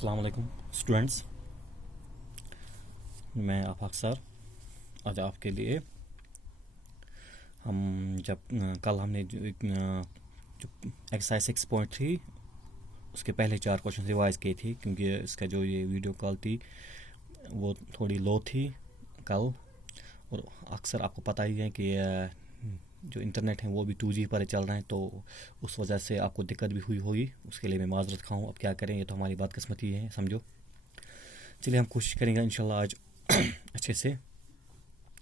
अस्सलाम वालेकुम स्टूडेंट्स। मैं आफाक सर आज आपके लिए हम कल हमने जो एक्सरसाइज 6.3 उसके पहले 4 क्वेश्चन रिवाइज किए थे, क्योंकि इसका जो ये वीडियो कॉल थी वो थोड़ी लो थी कल। और अक्सर आपको पता ही है कि जो इंटरनेट है वो भी 2G पर चल रहा है, तो उस वजह से आपको दिक्कत भी हुई होगी। उसके लिए मैं माजरत खाऊँ, अब क्या करें, ये तो हमारी बदकिस्मती है, समझो। चलिए हम कोशिश करेंगे इंशाल्लाह आज अच्छे से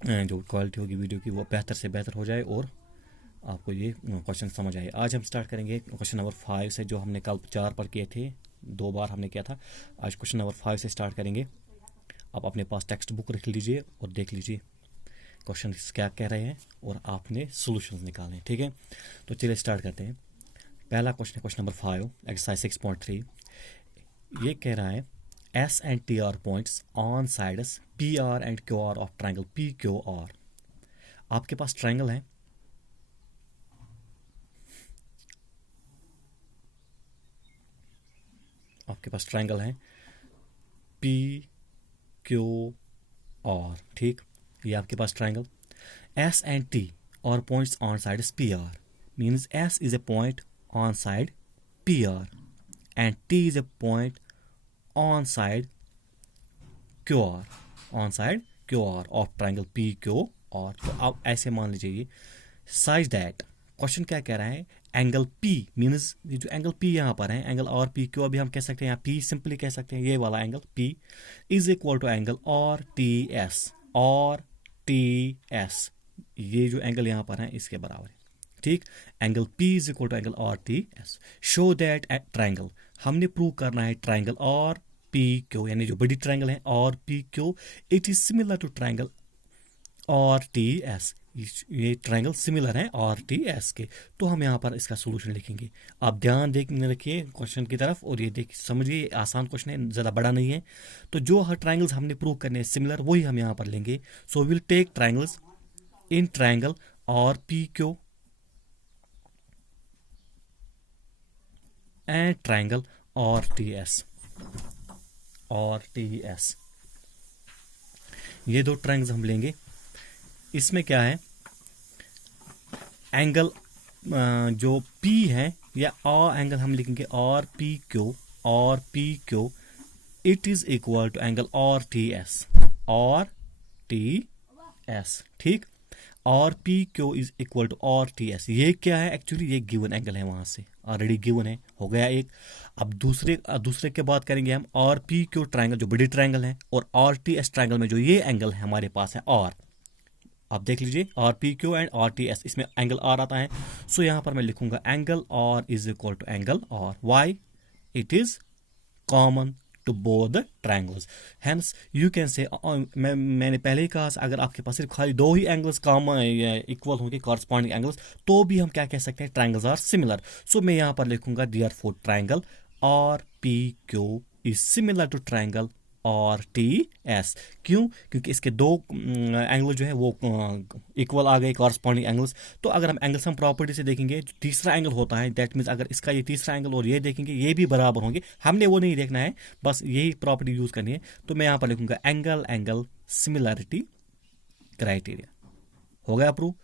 जो क्वालिटी होगी वीडियो की वो बेहतर से बेहतर हो जाए और आपको ये क्वेश्चन समझ आए। आज हम स्टार्ट करेंगे क्वेश्चन नंबर 5 से, जो हमने कल 4 पर किए थे, 2 बार हमने किया था। आज क्वेश्चन नंबर 5 से स्टार्ट करेंगे। आप अपने पास टेक्स्ट बुक रख लीजिए और देख लीजिए क्वेश्चन क्या कह रहे हैं और आपने सोल्यूशंस निकालने, ठीक है। तो चलिए स्टार्ट करते हैं। पहला क्वेश्चन है क्वेश्चन नंबर 5 एक्सरसाइज 6.3। ये कह रहा है S and T are points on sides PR and QR of triangle PQR। आपके पास ट्रायंगल है, आपके पास ट्रायंगल है PQR, ठीक। ये आपके पास triangle S and T are points on sides PR means S is a point on side PR and T is a point on side QR, on side QR of triangle PQR। तो आप ऐसे मान लीजिए ये size that. Question क्या कह रहा है, एंगल P मीन्स ये जो एंगल P यहाँ पर है, एंगल आर पी क्यू, अभी हम कह सकते हैं यहाँ P सिंपली कह सकते हैं, ये वाला angle P is equal to angle R T S. ये जो एंगल यहाँ पर है इसके बराबर है, ठीक। Angle P is equal to angle R T S. Show that triangle, हमने प्रूव करना है ट्राइंगल आर पी क्यू, यानी जो बड़ी ट्राइंगल है R P Q, it is similar to triangle R T S. ये ट्राइंगल सिमिलर है R T S के। तो हम यहाँ पर इसका सोल्यूशन लिखेंगे। आप ध्यान देखने रखिए क्वेश्चन की तरफ और ये देख समझिए, आसान क्वेश्चन है, ज़्यादा बड़ा नहीं है। तो जो हर ट्राइंगल्स हमने प्रूव करने हैं सिमिलर, वही हम यहाँ पर लेंगे। So will take triangles in triangle R P Q and triangle R T S. ये दो ट्राइंगल्स हम लेंगे। इसमें क्या है, एंगल जो P है या एंगल हम लिखेंगे R P Q, it is equal to angle R T S, ठीक। R P Q is equal to R T S. ये क्या है, एक्चुअली ये गिवन एंगल है, वहां से ऑलरेडी गिवन है, हो गया एक। अब दूसरे के बात करेंगे हम आर पी क्यू ट्राइंगल जो बड़ी ट्राइंगल है, और आर टी एस ट्राइंगल में जो ये एंगल है हमारे पास है आर। आप देख लीजिए R P Q and R T S, इसमें एंगल आर आता है। सो यहां पर मैं लिखूंगा angle R is equal to angle R. Why? It is common to both the triangles. Hence you can say, मैंने पहले ही कहा, अगर आपके पास सिर्फ खाली 2 ही एंगल्स कॉमन इक्वल होंगे, कॉरस्पॉन्डिंग एंगल्स, तो भी हम क्या कह सकते हैं, ट्रायंगल्स आर सिमिलर। सो मैं यहां पर लिखूंगा therefore triangle R P Q is similar to triangle R T S. क्यों? क्योंकि इसके 2 एंगल जो है वो इक्वल आ गए, कॉरस्पॉन्डिंग एंगल्स। तो अगर हम एंगल सम प्रॉपर्टी से देखेंगे, जो तीसरा एंगल होता है, दैट मीन्स अगर इसका ये तीसरा एंगल और ये देखेंगे, ये भी बराबर होंगे। हमने वो नहीं देखना है, बस यही प्रॉपर्टी यूज करनी है। तो मैं यहाँ पर लिखूंगा एंगल सिमिलैरिटी क्राइटेरिया। हो गया प्रूव।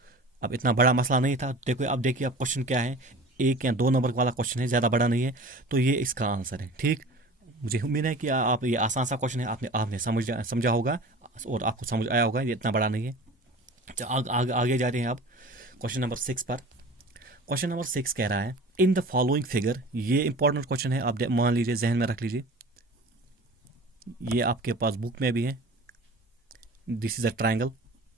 अब इतना बड़ा मसला नहीं था। देखो अब देखिए अब क्वेश्चन क्या है, 1 या 2 नंबर वाला क्वेश्चन है, ज़्यादा बड़ा नहीं है। तो ये इसका आंसर है, ठीक। मुझे उम्मीद है कि आप ये आसान सा क्वेश्चन है, आपने समझा होगा और आपको समझ आया होगा, ये इतना बड़ा नहीं है। आगे जा रहे हैं आप क्वेश्चन नंबर 6 पर। क्वेश्चन नंबर 6 कह रहा है इन द फॉलोइंग फिगर। ये इंपॉर्टेंट क्वेश्चन है, आप मान लीजिए, जहन में रख लीजिए। ये आपके पास बुक में भी है। This is a triangle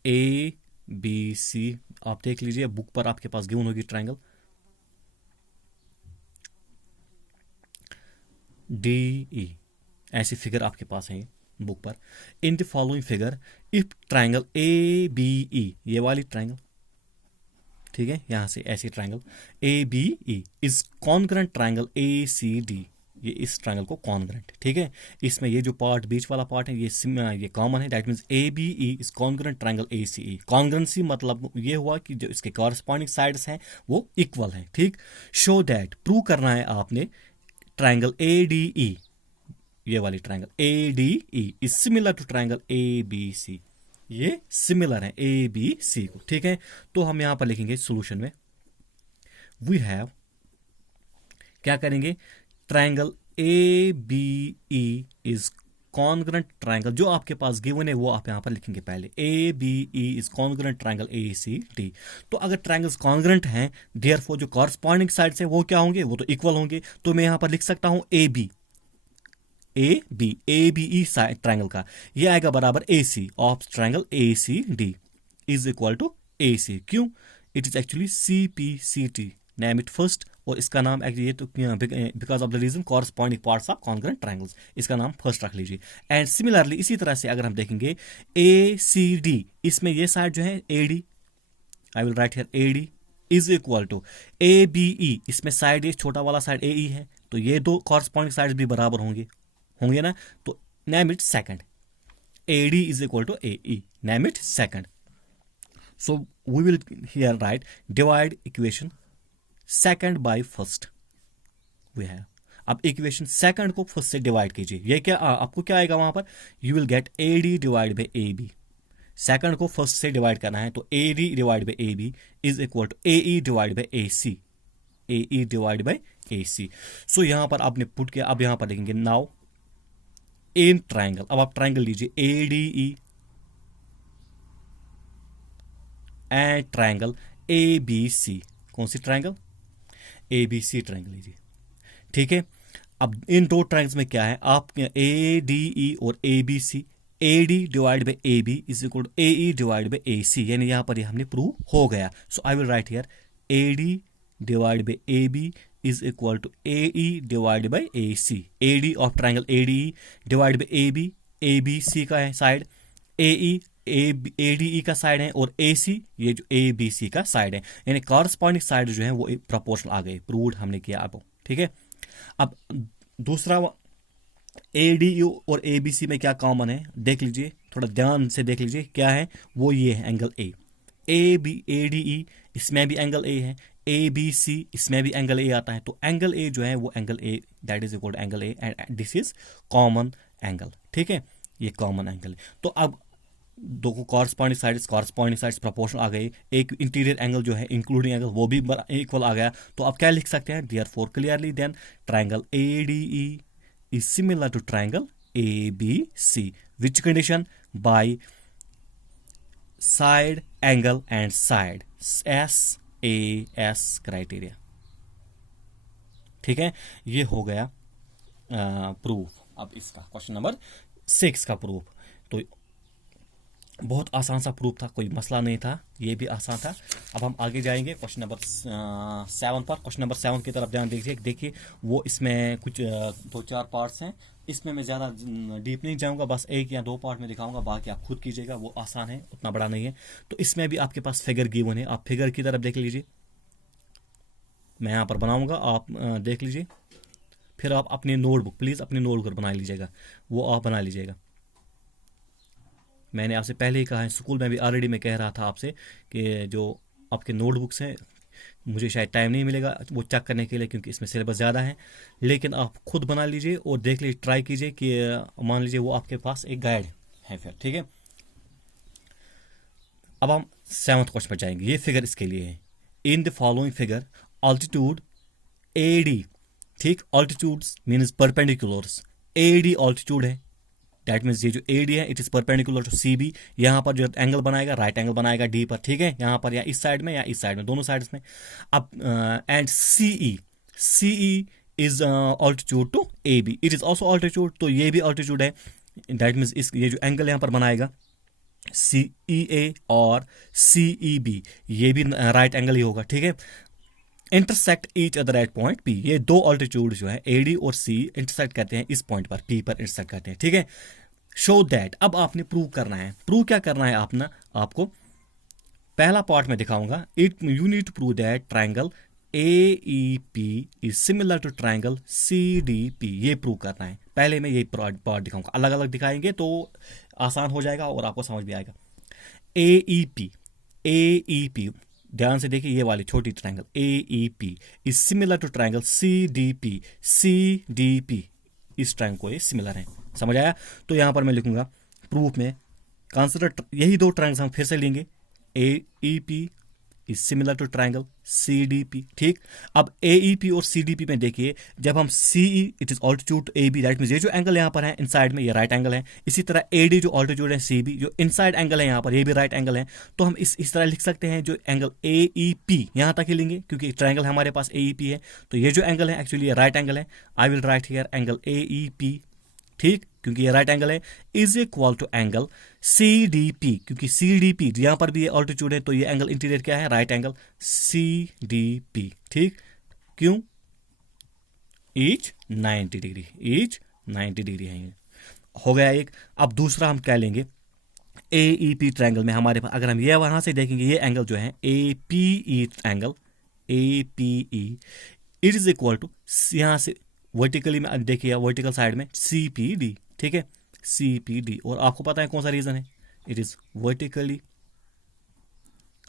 ABC। आप देख लीजिए बुक पर आपके पास गिवन होगी ट्राइंगल DE। ऐसी फिगर आपके पास है बुक पर। इन the following figure if triangle ABE, ये वाली ट्राइंगल, ठीक है, यहां से ऐसी triangle ABE is congruent triangle ACD, ये इस ट्राइंगल को कॉन्ग्रेंट, ठीक है। इसमें ये जो पार्ट बीच वाला पार्ट है ये कॉमन है, that means ABE is congruent triangle ACE। कॉन्ग्रेंसी मतलब ये हुआ कि जो इसके कॉरस्पॉन्डिंग साइड्स हैं वो इक्वल हैं, ठीक। शो दैट, प्रूव करना है आपने, ट्राइंगल ADE ये वाली triangle A D E is similar to triangle A B C, ये सिमिलर है ए बी सी को, ठीक है। तो हम यहां पर लिखेंगे सोल्यूशन में वी हैव, क्या करेंगे, triangle A B E is congruent triangle, जो आपके पास गिवन है वो आप यहां पर लिखेंगे पहले, A B E is congruent triangle A C D. तो अगर ट्रायंगल्स कॉन्ग्रुएंट हैं, देयरफॉर जो कॉरस्पॉन्डिंग साइड्स है वो क्या होंगे, वो तो इक्वल होंगे। तो मैं यहां पर लिख सकता हूं ए बी ई ट्रायंगल का ये आएगा बराबर A C of triangle A C D is equal to A C. क्यों, it is actually C P C T, name it first, और इसका नाम ये तो because of the reason corresponding parts of congruent triangles, इसका नाम first रख लीजिए। एंड सिमिलरली इसी तरह से अगर हम देखेंगे ए सी डी, इसमें ये साइड जो है A D, I will write here A D is equal to A B E, इसमें साइड ये छोटा वाला साइड ए ई है, तो ये दो कॉरस्पॉन्डिंग साइड भी बराबर होंगे ना, तो name it second, A D is equal to A E, name it second. So we will here write divide equation second by first, we have. अब इक्वेशन सेकंड को फर्स्ट से डिवाइड कीजिए, ये क्या आपको क्या आएगा वहां पर, you will get A D divide by A B, second को फर्स्ट से डिवाइड करना है, तो A D divide by A B is equal to A E divide by A C, A E divide by A C. So यहां पर आपने put किया, अब यहां पर लिखेंगे नाउ इन ट्रायंगल, अब आप ट्रायंगल लीजिए A D E and triangle A B C, कौन सी triangle, A B C triangle लीजिए, ठीक है। अब इन दो ट्रायंगल्स में क्या है, आप ए डी ई और A B C, A D divide by A B is equal to A E divide by A C, यानी यहां पर हमने प्रूव हो गया। So I will write here A D divide by A B is equal to A E divide by A C, A D of triangle A D E divide by A B C का है side, ए ई ए D ई का side है, और ए सी ये जो ए B C का side है, यानी कॉरस्पॉन्डिंग साइड जो है वो प्रोपोर्शनल आ गए, प्रूव्ड हमने किया अब, ठीक है। अब दूसरा ए डी यू और ए बी सी में क्या कॉमन है, देख लीजिए, थोड़ा ध्यान से देख लीजिए क्या है, वो ये है एंगल ए डी ई, इसमें भी एंगल ए है, ए बी सी इसमें भी एंगल ए आता है, तो एंगल ए जो है वो angle A that is equal to angle A and this is common angle, ठीक है, ये कॉमन एंगल है। तो अब दो कॉरस्पॉन्डिंग साइड्स प्रोपोर्शनल आ गए, एक इंटीरियर एंगल जो है इंक्लूडिंग एंगल वो भी इक्वल आ गया, तो अब क्या लिख सकते हैं, therefore clearly then triangle A D E is similar to triangle A B C, which condition, by side angle and side SAS criteria, ठीक है। ये हो गया प्रूफ। अब इसका क्वेश्चन नंबर 6 का प्रूफ, तो बहुत आसान सा प्रूफ था, कोई मसला नहीं था, ये भी आसान था। अब हम आगे जाएंगे क्वेश्चन नंबर 7 पर। क्वेश्चन नंबर 7 की तरफ ध्यान दीजिए, देखिए वो इसमें कुछ 2-4 पार्ट्स हैं, इसमें मैं ज़्यादा डीप नहीं जाऊंगा, बस 1 या 2 पार्ट में दिखाऊंगा, बाकी आप खुद कीजिएगा, वो आसान है, उतना बड़ा नहीं है। तो इसमें भी आपके पास फिगर गिवन है, आप फिगर की तरफ देख लीजिए, मैं यहाँ पर बनाऊंगा, आप देख लीजिए, फिर आप अपनी नोटबुक प्लीज़ अपनी नोटबुक बना लीजिएगा, वो आप बना लीजिएगा। मैंने आपसे पहले ही कहा है, स्कूल में भी ऑलरेडी मैं कह रहा था आपसे कि जो आपके नोटबुक्स हैं, मुझे शायद टाइम नहीं मिलेगा वो चेक करने के लिए, क्योंकि इसमें सिलेबस ज़्यादा है, लेकिन आप खुद बना लीजिए और देख लीजिए, ट्राई कीजिए कि मान लीजिए वो आपके पास एक गाइड है फिर, ठीक है। अब हम 7th क्वेश्चन पर जाएंगे, ये फिगर इसके लिए है, in the following figure altitude A D, ठीक, altitude means perpendiculars, A D altitude है, दैट मीन्स ये जो ए डी है it is perpendicular to C B, यहाँ पर जो एंगल बनाएगा राइट एंगल बनाएगा डी पर, ठीक है, यहाँ पर या इस साइड में या इस साइड में, दोनों साइड्स में। अब and C E is altitude to A B, it is also altitude, तो ये भी ऑल्टीट्यूड है, दैट मीन्स इस ये जो एंगल यहाँ पर बनाएगा सी ई ए और सी ई बी, ये भी राइट एंगल ही होगा, ठीक है। Intersect each other at point P, ये दो ऑल्टीट्यूड जो है ए डी और सी इंटरसेक्ट करते हैं इस पॉइंट पर, पी पर इंटरसेक्ट करते हैं, ठीक है। शो दैट, अब आपने प्रूव करना है, प्रूव क्या करना है आपको पहला पार्ट में दिखाऊंगा, you need to prove that triangle A E P is similar to triangle C D P, ये प्रूव करना है। पहले मैं ये पार्ट दिखाऊंगा, अलग अलग दिखाएंगे तो आसान हो जाएगा और आपको समझ भी आएगा। ए ई पी ध्यान से देखिए, ये वाली छोटी triangle A E P is similar to triangle C D P इस ट्रायंगल को ये सिमिलर है। समझ आया? तो यहाँ पर मैं लिखूंगा प्रूफ में कंसिडर, यही दो ट्रायंगल्स हम फिर से लेंगे, AEP is similar to triangle CDP। ठीक, अब AEP और CDP में देखिए, जब हम CE it is altitude to AB, that means ये जो एंगल यहाँ पर है इनसाइड में, ये राइट एंगल है। इसी तरह AD जो ऑल्टीट्यूड है CB, जो इनसाइड एंगल है यहाँ पर, ये भी राइट एंगल है। तो हम इस तरह लिख सकते हैं, जो एंगल AEP यहाँ तक ही लेंगे क्योंकि ट्रायंगल हमारे पास AEP है। तो ये जो एंगल है एक्चुअली ये राइट एंगल है। I will write here angle AEP, ठीक, क्योंकि ये राइट एंगल है, is equal to angle CDP, क्योंकि CDP यहां पर भी ये ऑल्टीट्यूड है, तो ये एंगल इंटीरियर क्या है, राइट एंगल CDP। ठीक, क्यों? ईच 90 डिग्री, ईच 90 डिग्री है। हो गया एक। अब दूसरा हम क्या लेंगे, AEP ट्रायंगल में हमारे पास, अगर हम ये वहां से देखेंगे, ये एंगल जो है APE angle, APE it is equal to, यहां से वर्टिकली में देखिए, वर्टिकल साइड में CPD, ठीक है, CPD। और आपको पता है कौन सा रीजन है, it is vertically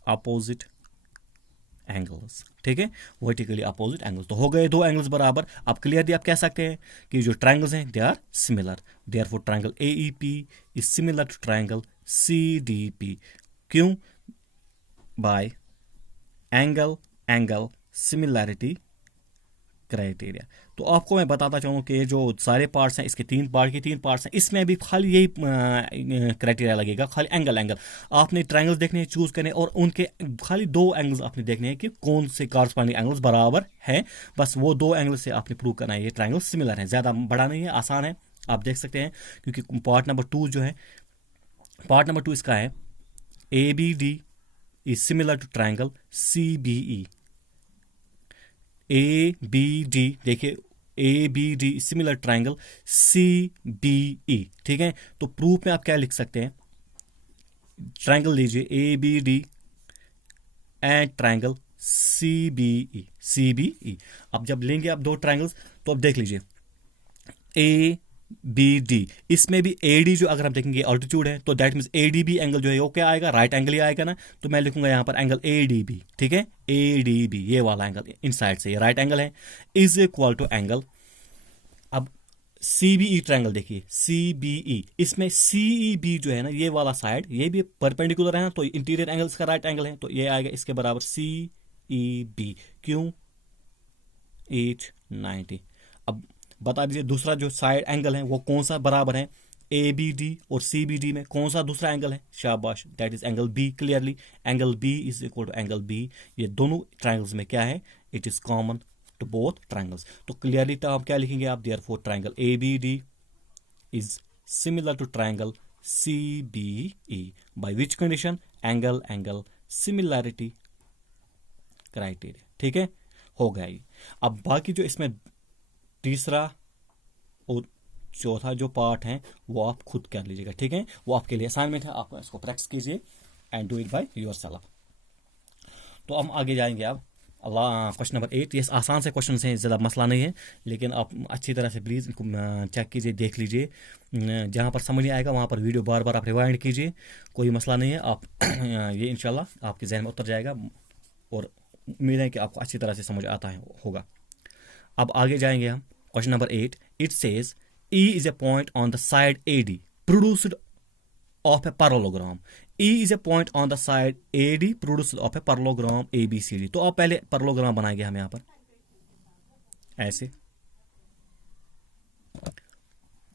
opposite angles. ठीक है, वर्टिकली अपोजिट एंगल्स। तो हो गए दो एंगल्स बराबर। अब क्लियरली आप कह सकते हैं कि जो ट्रायंगल्स हैं they are similar, therefore triangle AEP is similar to triangle CDP। क्यों? By angle similarity criteria. तो आपको मैं बताता चाहूँ कि जो सारे पार्ट्स हैं, इसके तीन पार्ट्स हैं, इसमें भी खाली यही क्राइटेरिया लगेगा, खाली एंगल। आपने ट्रायंगल्स देखने हैं, चूज करने, और उनके खाली दो एंगल्स आपने देखने हैं कि कौन से कॉरस्पॉन्डिंग एंगल्स बराबर हैं। बस वो दो एंगल से आपने प्रूव करना है ये ट्रायंगल सिमिलर है। ज़्यादा बड़ा नहीं है, आसान है, आप देख सकते हैं। क्योंकि पार्ट नंबर 2 जो है, पार्ट नंबर 2 इसका है ABD is similar to triangle CBE। ABD देखिए, ABD सिमिलर ट्रायंगल CBE। ठीक है, तो प्रूफ में आप क्या लिख सकते हैं, ट्रायंगल लीजिए ABD एंड ट्रायंगल CBE। अब जब लेंगे आप दो ट्रायंगल्स, तो अब देख लीजिए ABD, इसमें भी AD जो अगर हम देखेंगे ऑल्टीट्यूड है, तो दैट मीन्स ADB एंगल जो है वो क्या आएगा, राइट एंगल ही आएगा ना। तो मैं लिखूंगा यहाँ पर एंगल ADB। ठीक है, ADB ये वाला एंगल इनसाइड से, ये राइट एंगल है, इज इक्वल टू एंगल। अब CBE ट्रायंगल देखिए, CBE, इसमें CEB जो है ना, ये वाला साइड, ये भी परपेंडिकुलर है ना, तो इंटीरियर एंगल इसका राइट एंगल है, तो ये आएगा इसके बराबर CEB। क्यों? 890। अब बता दीजिए दूसरा जो साइड एंगल है वो कौन सा बराबर है ABD और CBD में, कौन सा दूसरा एंगल है, शाबाश, that is angle B। Clearly angle B is equal to angle B। ये दोनों ट्रायंगल्स में क्या है, it is common to both triangles. तो क्लियरली तो आप क्या लिखेंगे, आप therefore triangle ABD is similar to triangle CBE by which condition, angle similarity criteria. ठीक है, हो गया ये। अब बाकी जो इसमें तीसरा और चौथा जो पार्ट है वो आप खुद कर लीजिएगा। ठीक है, वो आपके लिए असाइनमेंट है, आप इसको प्रैक्टिस कीजिए and do it by yourself. तो हम आगे जाएंगे अब क्वेश्चन नंबर 8। ये आसान से क्वेश्चन हैं, ज़्यादा मसला नहीं है, लेकिन आप अच्छी तरह से प्लीज़ इनको चेक कीजिए, देख लीजिए। जहाँ पर समझ नहीं आएगा वहाँ पर वीडियो बार बार आप रिवाइंड कीजिए, कोई मसला नहीं है। आप ये इंशाल्लाह आपके जहन में उतर जाएगा, और उम्मीद है कि आपको अच्छी तरह से समझ आता है होगा। अब आगे जाएंगे हम question number 8। It says E is a point on the side AD produced of a parallelogram। E is a point on the side AD produced of a parallelogram ABCD। तो आप पहले पैरेललोग्राम बनाएंगे हम यहाँ पर ऐसे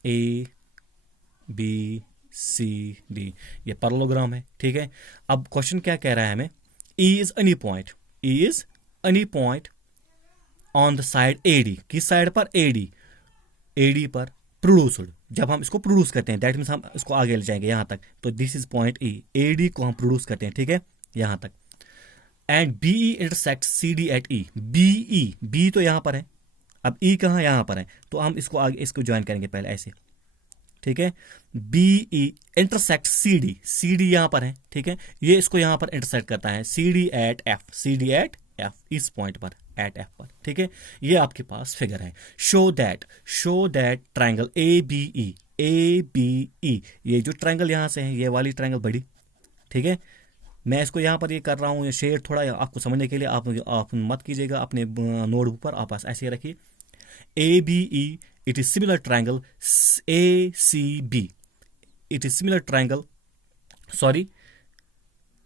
ABCD, ये parallelogram है। ठीक है, अब क्वेश्चन क्या कह रहा है हमें, E is any point, E is any point on the side AD, किस साइड पर, AD पर प्रोड्यूस्ड। जब हम इसको प्रोड्यूस करते हैं, दैट मीन्स हम इसको आगे ले जाएंगे यहाँ तक, तो this is point E, AD को हम प्रोड्यूस करते हैं। ठीक है, यहाँ तक। And BE intersect CD at E। B तो यहाँ पर है, अब E कहाँ, यहाँ पर है, तो हम इसको आगे इसको ज्वाइन करेंगे पहले ऐसे। ठीक है, BE इंटरसेक्ट CD यहाँ पर है। ठीक है, ये इसको यहाँ पर इंटरसेक्ट करता है CD एट F, इस पॉइंट पर, एट F पर। ठीक है, ये आपके पास फिगर है। शो दैट ट्रायंगल ABE, ये जो ट्रायंगल यहाँ से है, ये वाली ट्रायंगल बड़ी। ठीक है, मैं इसको यहाँ पर ये कर रहा हूँ, ये शेड थोड़ा आपको समझने के लिए, आप मत कीजिएगा अपने नोटबुक पर, आप ऐसे रखिए। ABE it is similar triangle ACB. It is similar triangle, sorry,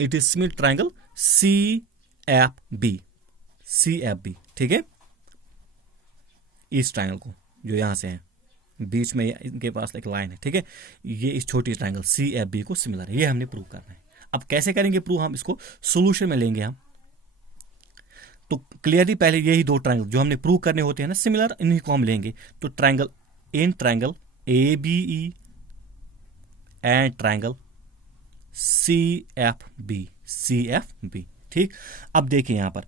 it is similar triangle CFB. CFB, ठीक है, इस ट्रायंगल को जो यहाँ से है, बीच में इनके पास एक लाइन है, ठीक है, ये इस छोटी ट्रायंगल CFB को सिमिलर है, ये हमने प्रूव करना है। अब कैसे करेंगे प्रूव, हम इसको सोल्यूशन में लेंगे हम। तो क्लियरली पहले यही दो ट्रायंगल जो हमने प्रूव करने होते हैं ना सिमिलर, इन्हीं को हम लेंगे। तो triangle ABE and triangle CFB, ठीक। अब देखिए यहाँ पर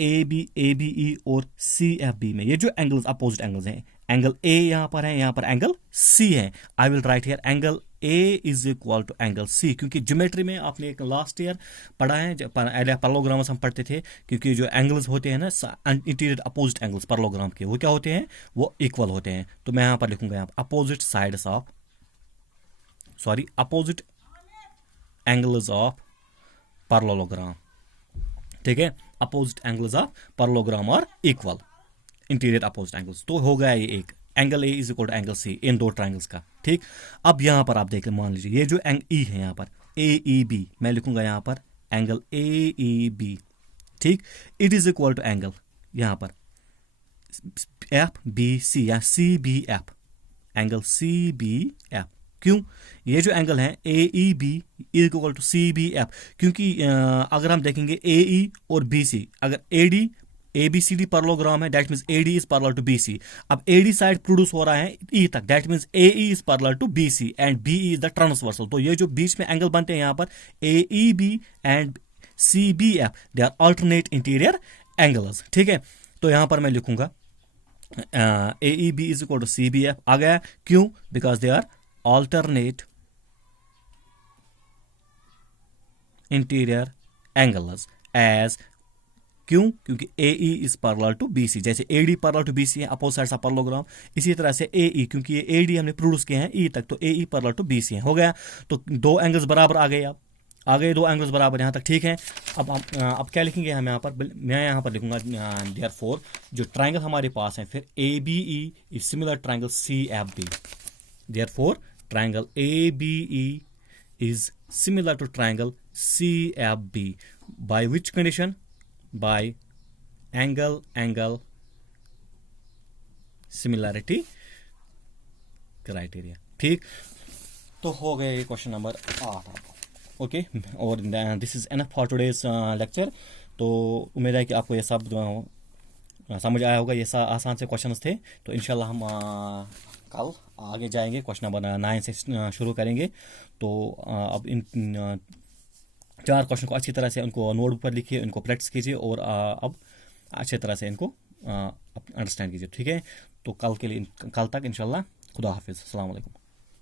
ABE और CFB में ये जो एंगल्स अपोजिट एंगल्स हैं, एंगल A यहाँ पर है, यहाँ पर एंगल C है। I will write here angle A is equal to angle C, क्योंकि ज्योमेट्री में आपने एक लास्ट ईयर पढ़ा है, पैरेललोग्राम्स हम पढ़ते थे, क्योंकि जो एंगल्स होते हैं ना इंटीरियर अपोजिट एंगल्स पैरेललोग्राम के, वो क्या होते हैं, वो इक्वल होते हैं। तो मैं यहाँ पर लिखूंगा यहाँ opposite sides of, sorry, opposite angles of parallelogram, ठीक है, अपोजिट एंगल्स ऑफ पैरेललोग्राम और इक्वल इंटीरियर अपोजिट एंगल्स। तो हो गया ये एक angle A is equal to angle C इन दो ट्रायंगल्स का, ठीक। अब यहाँ पर आप देख मान लीजिए ये जो E है यहाँ पर AEB, मैं लिखूंगा यहाँ पर एंगल AEB, ठीक। It is equal to angle यहाँ पर FBC या CBF, एंगल CBF। क्यों, ये जो एंगल है AEB is equal to CBF, क्योंकि अगर हम देखेंगे AE और BC, अगर AD ABCD पैरेललोग्राम है, that means AD is parallel to BC। अब AD साइड प्रोड्यूस हो रहा है E तक, that means AE is parallel to BC and BE is the transversal. तो ये जो बीच में एंगल बनते हैं यहाँ पर AEB and CBF, they are alternate interior angles, ठीक है। तो यहाँ पर मैं लिखूंगा AEB is equal to CBF आ गया, क्यों, because they are alternate interior angles as, क्यों, क्योंकि AE is parallel to BC, जैसे AD पैरेलल टू BC है अपोजिट साइड्स ऑफ पैरेललोग्राम, इसी तरह से AE, क्योंकि ये AD हमने प्रोड्यूस किए हैं E तक, तो AE पैरेलल टू BC है। हो गया, तो दो एंगल्स बराबर आ गए, अब आ गए दो एंगल्स बराबर यहाँ तक, ठीक है। अब क्या लिखेंगे हम यहाँ पर, मैं यहाँ पर लिखूंगा देयरफॉर जो ट्रायंगल हमारे पास है फिर ABE is similar triangle CFB, therefore triangle ABE is similar to triangle CFB by which condition, by angle similarity criteria, ठीक। तो हो गए क्वेश्चन नंबर 8 ओके, और this is enough for today's lecture. तो उम्मीद है कि आपको ये सब समझ आया होगा, ये आसान से क्वेश्चंस थे। तो इंशाल्लाह हम कल आगे जाएंगे, क्वेश्चन नंबर 9 से शुरू करेंगे। तो अब इन 4 क्वेश्चन को अच्छी तरह से उनको नोट पर लिखिए, उनको प्रैक्टिस कीजिए और अब अच्छी तरह से इनको अंडरस्टैंड कीजिए, ठीक है। तो कल तक इंशाल्लाह, खुदा हाफिज़, अस्सलाम वालेकुम।